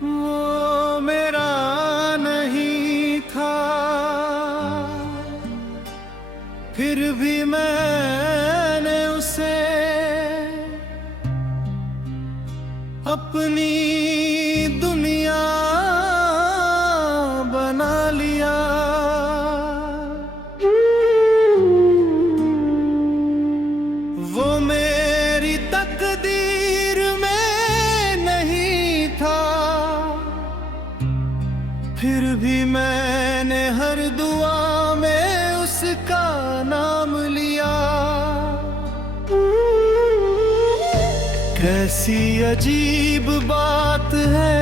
वो मेरा नहीं था, फिर भी मैंने उसे अपनी दुनिया बना लिया। वो मेरी तकदीर में नहीं था, फिर भी मैंने हर दुआ में उसका नाम लिया। कैसी अजीब बात है,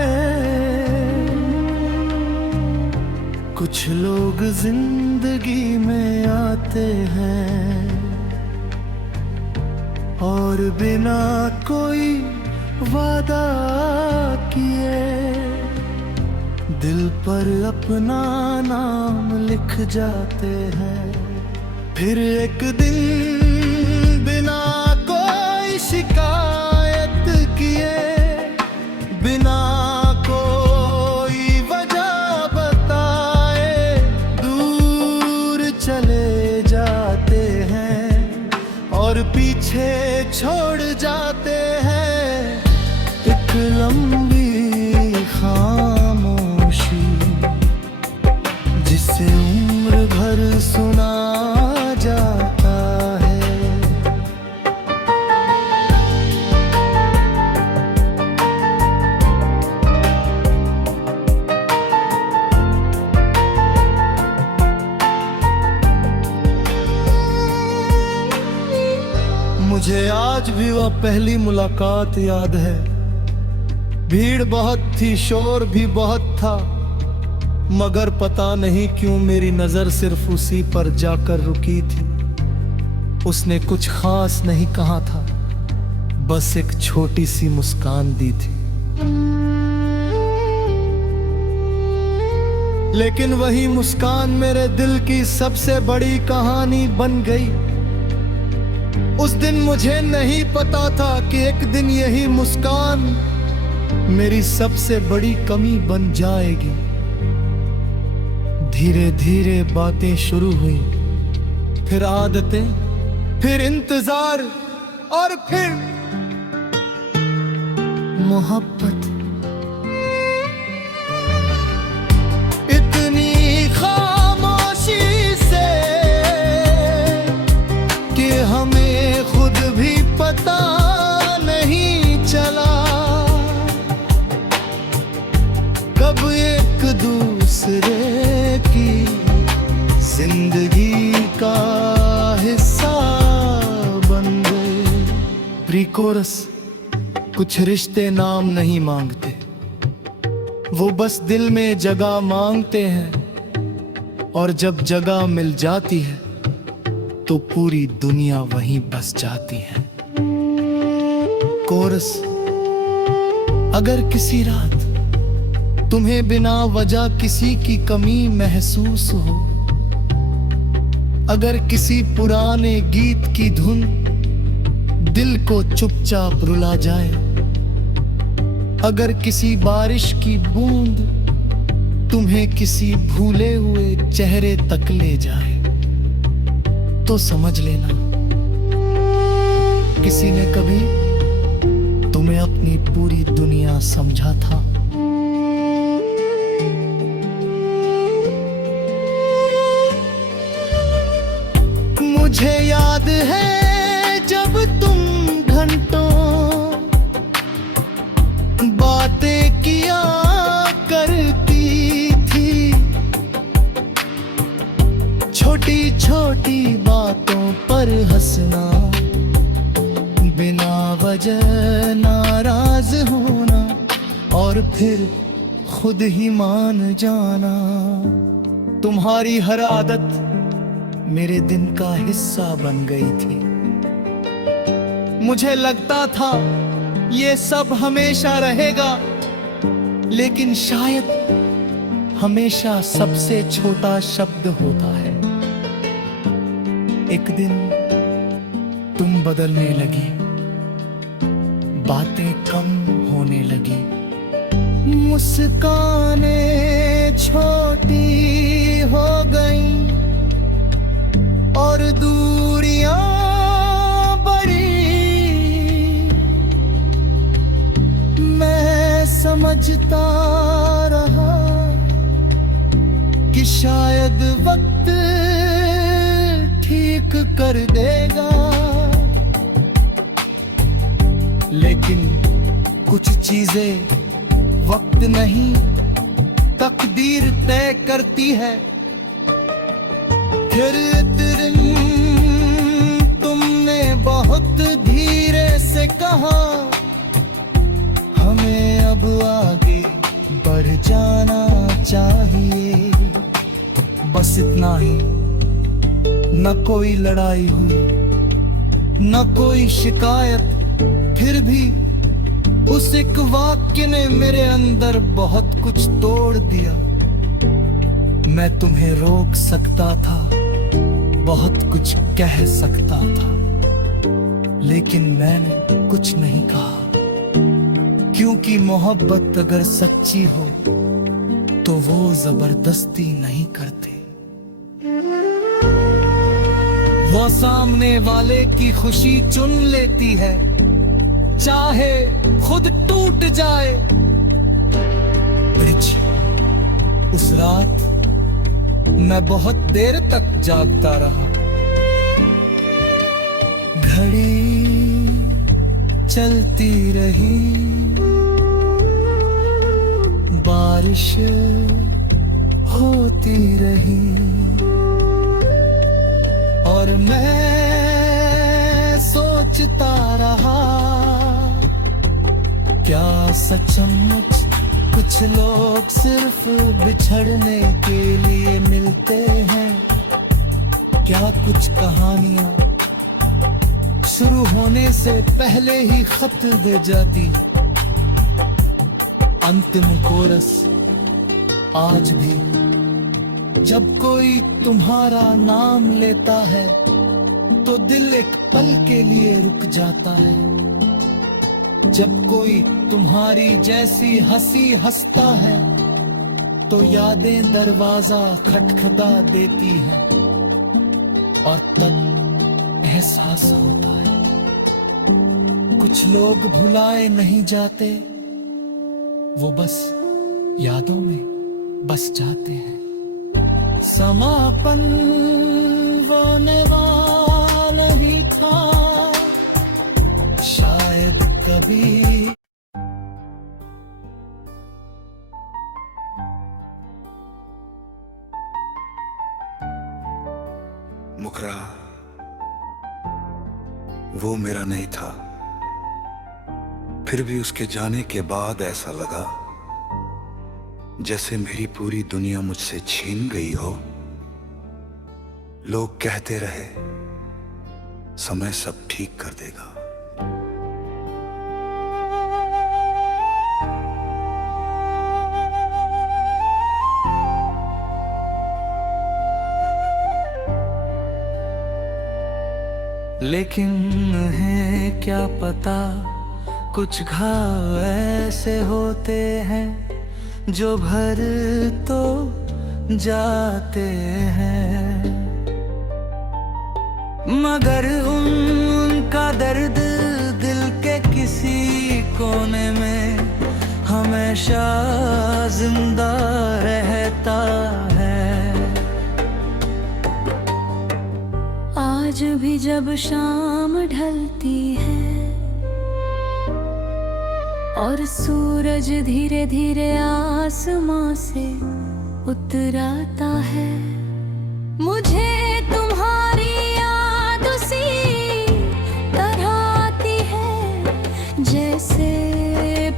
कुछ लोग जिंदगी में आते हैं और बिना कोई वादा किए दिल पर अपना नाम लिख जाते हैं। फिर एक दिन बिना कोई शिकायत किए, बिना कोई वजह बताए दूर चले जाते हैं और पीछे छोड़ जाते हैं एक लंबी खामोशी, जिसे उम्र भर सुना जाता है। मुझे आज भी वह पहली मुलाकात याद है। भीड़ बहुत थी, शोर भी बहुत था, मगर पता नहीं क्यों मेरी नजर सिर्फ उसी पर जाकर रुकी थी। उसने कुछ खास नहीं कहा था, बस एक छोटी सी मुस्कान दी थी। लेकिन वही मुस्कान मेरे दिल की सबसे बड़ी कहानी बन गई। उस दिन मुझे नहीं पता था कि एक दिन यही मुस्कान मेरी सबसे बड़ी कमी बन जाएगी। धीरे धीरे बातें शुरू हुई, फिर आदतें, फिर इंतजार और फिर मोहब्बत। इतनी खामोशी से कि हमें खुद भी पता नहीं चला कब एक दूसरे की जिंदगी का हिस्सा बन गए। प्री कोरस, कुछ रिश्ते नाम नहीं मांगते, वो बस दिल में जगह मांगते हैं और जब जगह मिल जाती है तो पूरी दुनिया वहीं बस जाती है। कोरस, अगर किसी रात तुम्हें बिना वजह किसी की कमी महसूस हो, अगर किसी पुराने गीत की धुन दिल को चुपचाप रुला जाए, अगर किसी बारिश की बूंद तुम्हें किसी भूले हुए चेहरे तक ले जाए, तो समझ लेना किसी ने कभी तुम्हें अपनी पूरी दुनिया समझा था। मुझे याद है जब तुम घंटों बातें किया करती थी, छोटी छोटी बातों पर हंसना, बिना वजह नाराज होना और फिर खुद ही मान जाना। तुम्हारी हर आदत मेरे दिन का हिस्सा बन गई थी। मुझे लगता था ये सब हमेशा रहेगा, लेकिन शायद हमेशा सबसे छोटा शब्द होता है। एक दिन तुम बदलने लगी, बातें कम होने लगी, मुस्कानें छोटी हो गई और दूरियां बड़ी। मैं समझता रहा कि शायद वक्त ठीक कर देगा, लेकिन कुछ चीजें वक्त नहीं तकदीर तय करती है। फिर दिन तुमने बहुत धीरे से कहा, हमें अब आगे बढ़ जाना चाहिए। बस इतना ही, न कोई लड़ाई हुई, न कोई शिकायत। फिर भी उस एक वाक्य ने मेरे अंदर बहुत कुछ तोड़ दिया। मैं तुम्हें रोक सकता था, बहुत कुछ कह सकता था, लेकिन मैंने कुछ नहीं कहा, क्योंकि मोहब्बत अगर सच्ची हो तो वो जबरदस्ती नहीं करते। वो सामने वाले की खुशी चुन लेती है, चाहे खुद टूट जाए। ब्रिज, उस रात मैं बहुत देर तक जागता रहा। घड़ी चलती रही, बारिश होती रही, और मैं सोचता रहा, क्या सचमुच कुछ लोग सिर्फ बिछड़ने के लिए मिलते हैं? क्या कुछ कहानियां शुरू होने से पहले ही खत दे जाती? अंतिम कोरस आज भी, जब कोई तुम्हारा नाम लेता है तो दिल एक पल के लिए रुक जाता है। जब कोई तुम्हारी जैसी हंसी हंसता है तो यादें दरवाजा खटखटा देती हैं, और तब एहसास होता है कुछ लोग भुलाए नहीं जाते, वो बस यादों में बस जाते हैं। समापन होने वाला ही था शायद कभी। मुकरा वो मेरा नहीं था, फिर भी उसके जाने के बाद ऐसा लगा जैसे मेरी पूरी दुनिया मुझसे छीन गई हो। लोग कहते रहे समय सब ठीक कर देगा, लेकिन है क्या पता, कुछ घाव ऐसे होते हैं जो भर तो जाते हैं, मगर उनका दर्द दिल के किसी कोने में हमेशा जिंदा रहता है। आज भी जब शाम ढलती है और सूरज धीरे धीरे आसमां से उतर आता है, मुझे तुम्हारी याद उसी तरह आती है जैसे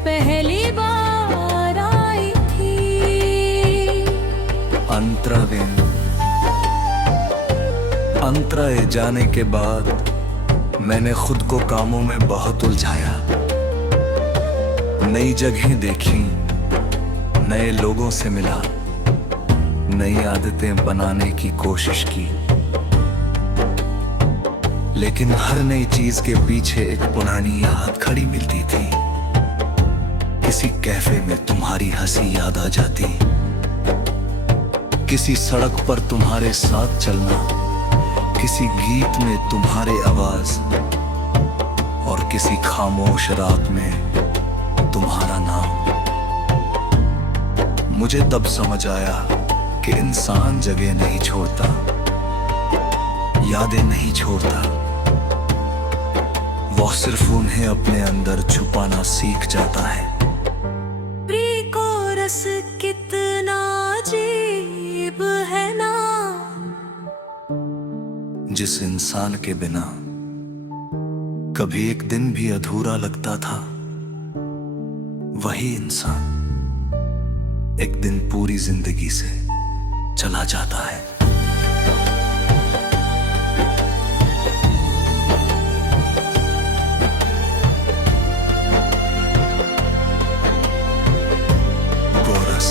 पहली बार आई थी। अंतराए जाने के बाद मैंने खुद को कामों में बहुत उलझाया, नई जगहें देखी, नए लोगों से मिला, नई आदतें बनाने की कोशिश की, लेकिन हर नई चीज के पीछे एक पुरानी याद खड़ी मिलती थी किसी कैफे में तुम्हारी हंसी याद आ जाती, किसी सड़क पर तुम्हारे साथ चलना, किसी गीत में तुम्हारे आवाज, और किसी खामोश रात में तुम्हारा नाम। मुझे तब समझ आया कि इंसान जगह नहीं छोड़ता, यादें नहीं छोड़ता, वो सिर्फ उन्हें अपने अंदर छुपाना सीख जाता है। प्रिय को रस कितना अजीब है ना, जिस इंसान के बिना कभी एक दिन भी अधूरा लगता था, वही इंसान एक दिन पूरी जिंदगी से चला जाता है। कोरस।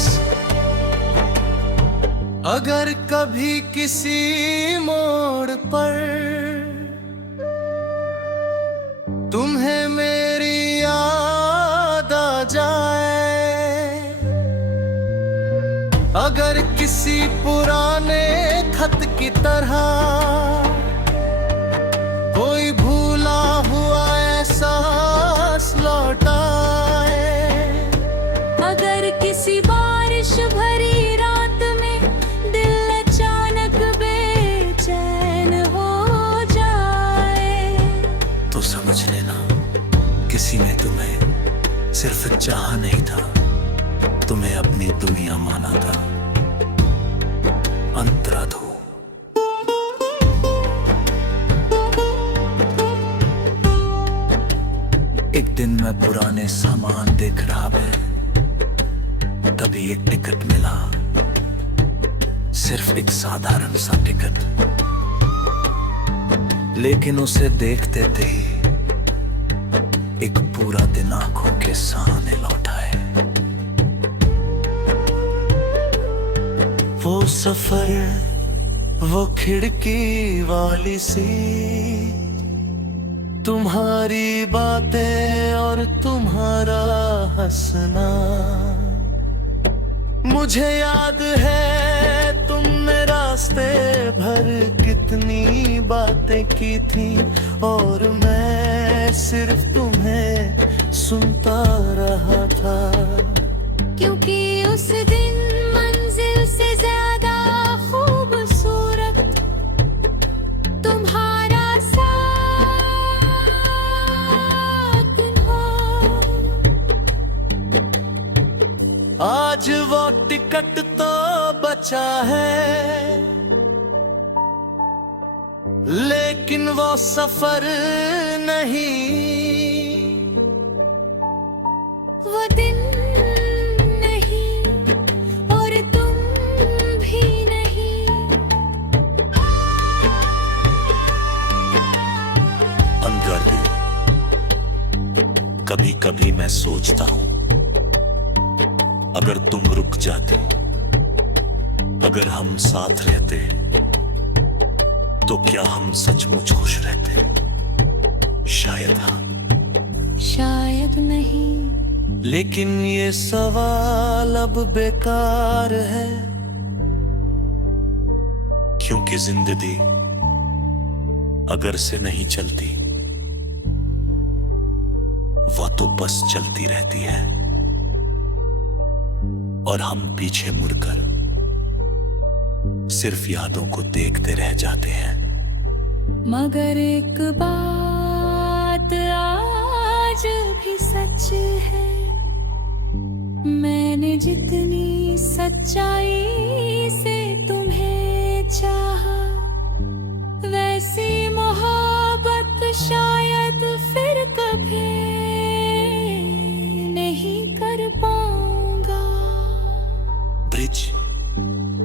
अगर कभी किसी मोड़ पर तुम्हें मेरी याद आ जाए, अगर किसी पुराने खत की तरह कोई भूला हुआ एहसास लौट आए, अगर किसी बारिश भरी रात में दिल अचानक बेचैन हो जाए, तो समझ लेना किसी ने तुम्हें सिर्फ चाहा नहीं था, तुम्हें अपनी दुनिया माना था। अंतराधो। एक दिन मैं पुराने सामान देख रहा था, तभी एक टिकट मिला, सिर्फ एक साधारण सा टिकट, लेकिन उसे देखते ही एक पूरा दिन आंखों के सामने लौटा है। वो सफर, वो खिड़की वाली सीट, तुम्हारी बातें और तुम्हारा हंसना, मुझे याद है तुमने रास्ते भर कितनी बातें की थी, और मैं सिर्फ तुम्हें सुनता रहा था, क्योंकि उस दिन मंजिल से ज्यादा खूबसूरत तुम्हारा साथ हो। आज वो टिकट तो बचा है, लेकिन वो सफर नहीं, वो दिन नहीं और तुम भी नहीं। हमदर्दी। कभी कभी मैं सोचता हूं, अगर तुम रुक जाते, अगर हम साथ रहते, तो क्या हम सचमुच खुश रहते? शायद हाँ, शायद नहीं। लेकिन ये सवाल अब बेकार है, क्योंकि जिंदगी अगर से नहीं चलती, वह तो बस चलती रहती है, और हम पीछे मुड़कर सिर्फ यादों को देखते रह जाते हैं। मगर एक बात आज भी सच है, मैंने जितनी सच्चाई से तुम्हें चाहा, वैसी मोहब्बत शायद फिर कभी नहीं कर पाऊंगा। ब्रिज।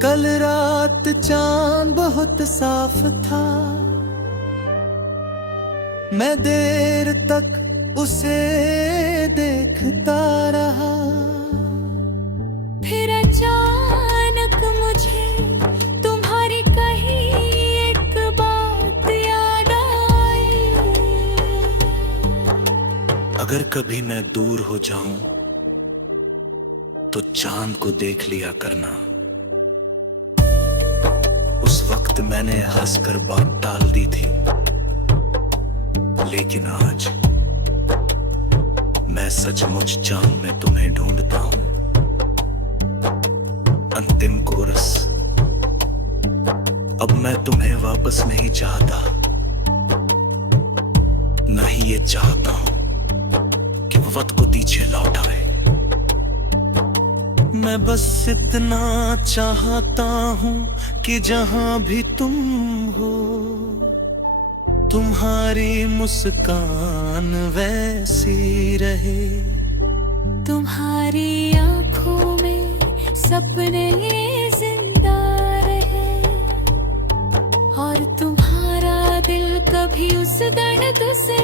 कल रात चांद बहुत साफ था, मैं देर तक उसे देखता रहा, फिर अचानक मुझे तुम्हारी कही एक बात याद आई। अगर कभी मैं दूर हो जाऊं, तो चांद को देख लिया करना। उस वक्त मैंने हंसकर बात टाल दी थी, लेकिन आज मैं सचमुच चांद में तुम्हें ढूंढता हूं। अंतिम कोरस, अब मैं तुम्हें वापस नहीं चाहता, न ही ये चाहता हूं कि वक्त को पीछे लौट आए। मैं बस इतना चाहता हूं कि जहां भी तुम हो, तुम्हारी मुस्कान वैसी रहे। तुम्हारी आंखों में सपने जिंदा रहे, और तुम्हारा दिल कभी उस दर्द से